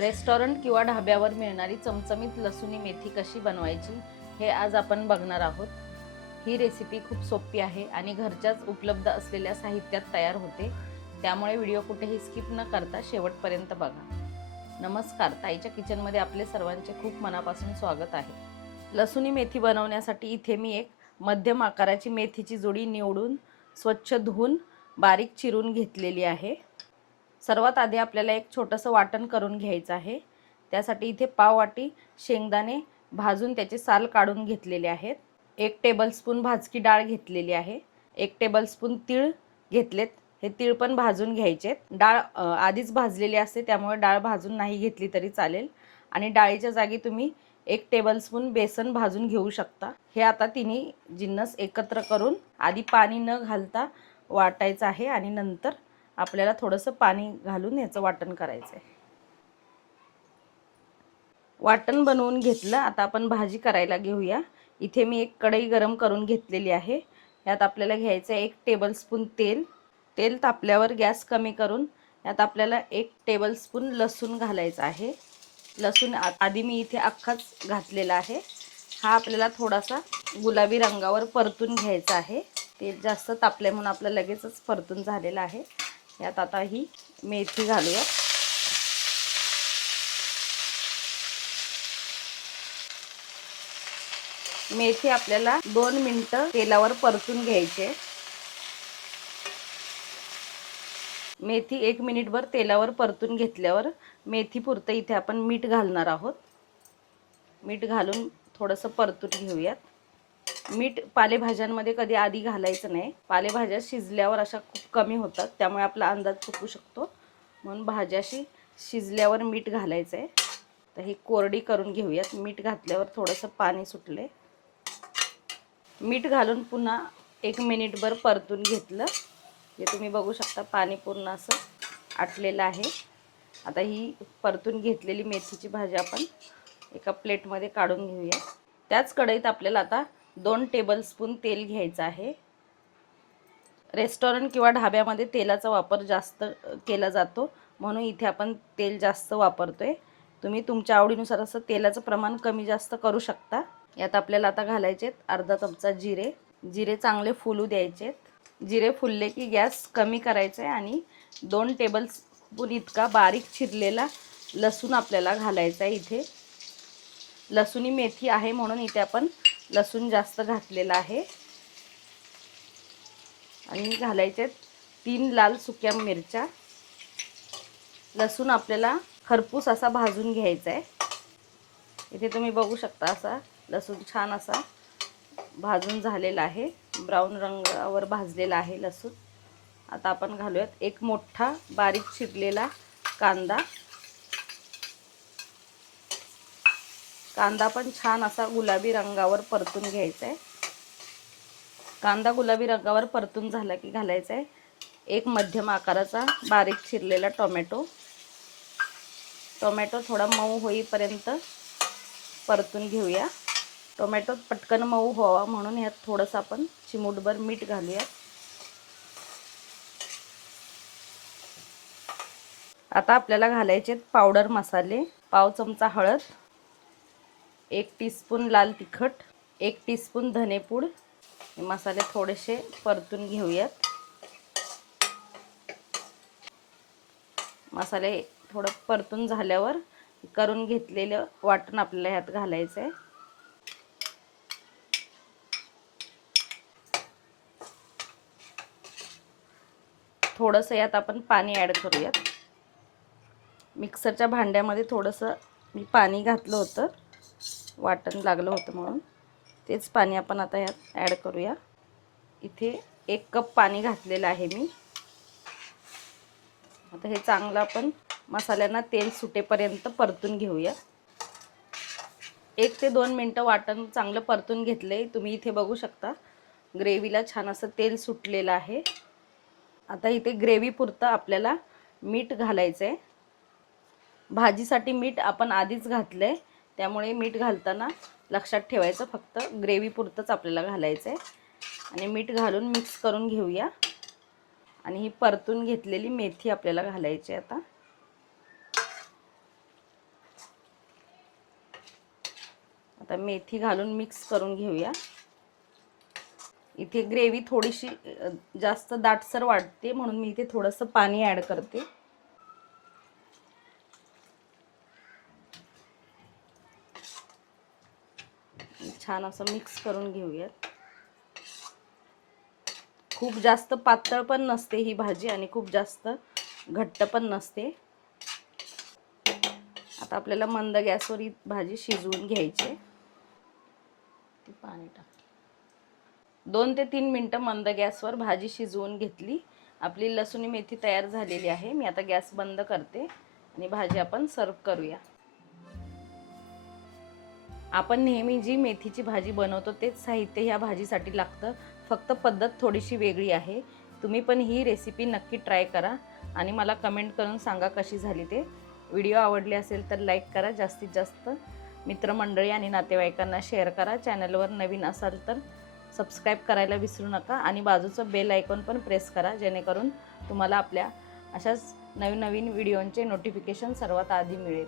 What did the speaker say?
Restaurant किंवा ढाब्यावर मिळणारी चमचमीत लसुणी मेथी कशी बनवायची हे आज आपण बघणार आहोत. ही रेसिपी खूप सोपी आहे आणि घरच्याच उपलब्ध असलेल्या साहित्यात तयार होते. त्यामुळे व्हिडिओ कुठेही स्किप न करता शेवटपर्यंत बघा. नमस्कार ताईच्या किचनमध्ये आपले सर्वांचे खूप मनापासून स्वागत आहे. लसुणी मेथी बनवण्यासाठी इथे मी एक मध्यम आकाराची मेथीची जोडी निवडून स्वच्छ धुवून बारीक चिरून घेतलेली आहे. सर्वात आधी आपल्याला एक छोटंसं वाटण करून घ्यायचं आहे. त्यासाठी इथे पाववाटी शेंगदाणे भाजून त्याचे साल काढून घेतलेले आहेत. एक टेबलस्पून भाजकी डाळ घेतलेली आहे. एक टेबलस्पून तीळ घेतलेत. हे तीळ पण भाजून घ्यायचे डाळ आधीच भाजलेली असते त्यामुळे डाळ भाजून नाही घेतली तरी चालेल. आणि डाळीच्या जागी तुम्ही एक टेबलस्पून बेसन भाजून घेऊ शकता. हे आता तिन्ही जिन्नस एकत्र करून आधी पाणी न घालता वाटायचं आहे आणि नंतर आपल्याला थोडंसं पाणी घालून ह्याचं वाटण करायचं आहे वाटण बनवून घेतलं आता आपण भाजी करायला घेऊया. इथे मी एक कढई गरम करून घेतलेली आहे. यात आपल्याला घ्यायचं आहे एक टेबलस्पून तेल. तेल तापल्यावर गॅस कमी करून यात आपल्याला एक टेबलस्पून लसूण घालायचं आहे. लसूण आधी मी इथे अख्खाच घातलेला आहे. हा आपल्याला थोडासा गुलाबी रंगावर परतून घ्यायचा आहे. तेल जास्त तापले म्हणून आपलं लगेचच परतून झालेलं आहे. यात आता ही मेथी घालूया मेथी आपल्याला दोन मिनटं तेलावर परतून घ्यायचे मेथी एक मिनिटभर तेलावर परतून घेतल्यावर मेथी पुरतं इथे आपण मीठ घालणार आहोत. मीठ घालून थोडंसं परतून घेऊयात. मीठ पालेभाज्यांमध्ये कधी आधी घालायचं नाही. पालेभाज्या शिजल्यावर अशा खूप कमी होतात त्यामुळे आपला अंदाज चुकू शकतो. म्हणून भाज्याशी शिजल्यावर मीठ घालायचं आहे तर ही कोरडी करून घेऊयात. मीठ घातल्यावर थोडंसं पाणी सुटले. मीठ घालून पुन्हा एक मिनिटभर परतून घेतलं. जे तुम्ही बघू शकता पाणी पूर्ण असं आटलेलं आहे. आता ही परतून घेतलेली मेथीची भाजी आपण एका प्लेटमध्ये काढून घेऊया. त्याच कढईत आपल्याला आता दोन टेबलस्पून तेल घ्यायचं आहे. रेस्टॉरंट किंवा ढाब्यामध्ये तेलाचा वापर जास्त केला जातो. म्हणून इथे आपण तेल जास्त वापरतो आहे तुम्ही तुमच्या आवडीनुसार असं तेलाचं प्रमाण कमी जास्त करू शकता. यात आपल्याला आता घालायचे अर्धा चमचा जिरे. जिरे चांगले फुलू द्यायचे जिरे फुलले की गॅस कमी करायचा आहे आणि दोन टेबल स्पून इतका बारीक चिरलेला लसूण आपल्याला घालायचा आहे इथे. लसूणी मेथी आहे म्हणून इथे आपण लसूण जास्त घातलेला आहे. आणि घालायचे तीन लाल सुक्या मिरच्या. लसूण आपल्याला खरपूस असा भाजून घ्यायचा आहे. इथे तुम्ही बघू शकता असा लसूण छान असा भाजून झालेला आहे. ब्राऊन रंगावर भाजलेला आहे लसूण. आता आपण घालूयात एक मोठा बारीक चिरलेला कांदा. कांदा पण छान असा गुलाबी रंगावर परतून घ्यायचा आहे कांदा गुलाबी रंगावर परतून झाला की घालायचा आहे एक मध्यम आकाराचा बारीक चिरलेला टोमॅटो. टोमॅटो थोडा मऊ होईपर्यंत परतून घेऊया. टोमॅटो पटकन मऊ व्हावा म्हणून ह्यात थोडंसं आपण चिमूटभर मीठ घालूया आता आपल्याला घालायचे पावडर मसाले पाव चमचा हळद एक टीस्पून लाल तिखट एक टीस्पून धनेपूड. हे मसाले थोडेसे परतून घेऊयात. मसाले थोडं परतून झाल्यावर करून घेतलेलं वाटण आपल्याला ह्यात घालायचं आहे. थोडंसं यात आपण पाणी ॲड करूयात. मिक्सरच्या भांड्यामध्ये थोडंसं मी पाणी घातलं होतं. वाटण लागलं होतं म्हणून. तेच पाणी आपण आता यात ॲड करूया. इथे एक कप पाणी घातलेलं आहे मी. आता हे चांगलं आपण मसाल्यांना तेल सुटेपर्यंत परतून घेऊया. एक ते दोन मिनटं वाटण चांगलं परतून घेतले तुम्ही इथे बघू शकता. ग्रेव्हीला छान असं तेल सुटलेलं आहे. आता इथे ग्रेव्ही पुरतं आपल्याला मीठ घालायचं आहे भाजीसाठी मीठ आपण आधीच घातलं आहे त्यामुळे मीठ घालताना लक्षात ठेवायचं फक्त. ग्रेव्हीपुरतंच आपल्याला घालायचं आहे आणि मीठ घालून मिक्स करून घेऊया. आणि ही परतून घेतलेली मेथी आपल्याला घालायची आता. आता मेथी घालून मिक्स करून घेऊया. इथे ग्रेव्ही थोडीशी जास्त दाटसर वाटते म्हणून मी इथे थोडंसं पाणी ॲड करते. छान असं मिक्स करून घेऊयात. खूप जास्त पातळ पण नसते ही भाजी आणि खूप जास्त घट्ट पण नसते. आता आपल्याला मंद गॅसवर ही भाजी शिजवून घ्यायची. पाणी टाक. दोन ते तीन मिनटं मंद गॅसवर भाजी शिजवून घेतली. आपली लसूणी मेथी तयार झालेली आहे. मी आता गॅस बंद करते आणि भाजी आपण सर्व करूया. आपण नेहमी जी मेथीची भाजी बनवतो तेच साहित्य ह्या भाजीसाठी लागतं. फक्त पद्धत थोडीशी वेगळी आहे. तुम्ही पण ही रेसिपी नक्की ट्राय करा आणि मला कमेंट करून सांगा कशी झाली ते. व्हिडिओ आवडले असेल तर लाईक करा जास्तीत जास्त मित्रमंडळी आणि नातेवाईकांना शेअर करा. चॅनलवर नवीन असाल तर सबस्क्राईब करायला विसरू नका आणि बाजूचं बेल आयकॉन पण प्रेस करा जेणेकरून तुम्हाला आपल्या अशाच नवीन नवीन व्हिडिओंचे नोटिफिकेशन सर्वात आधी मिळेल.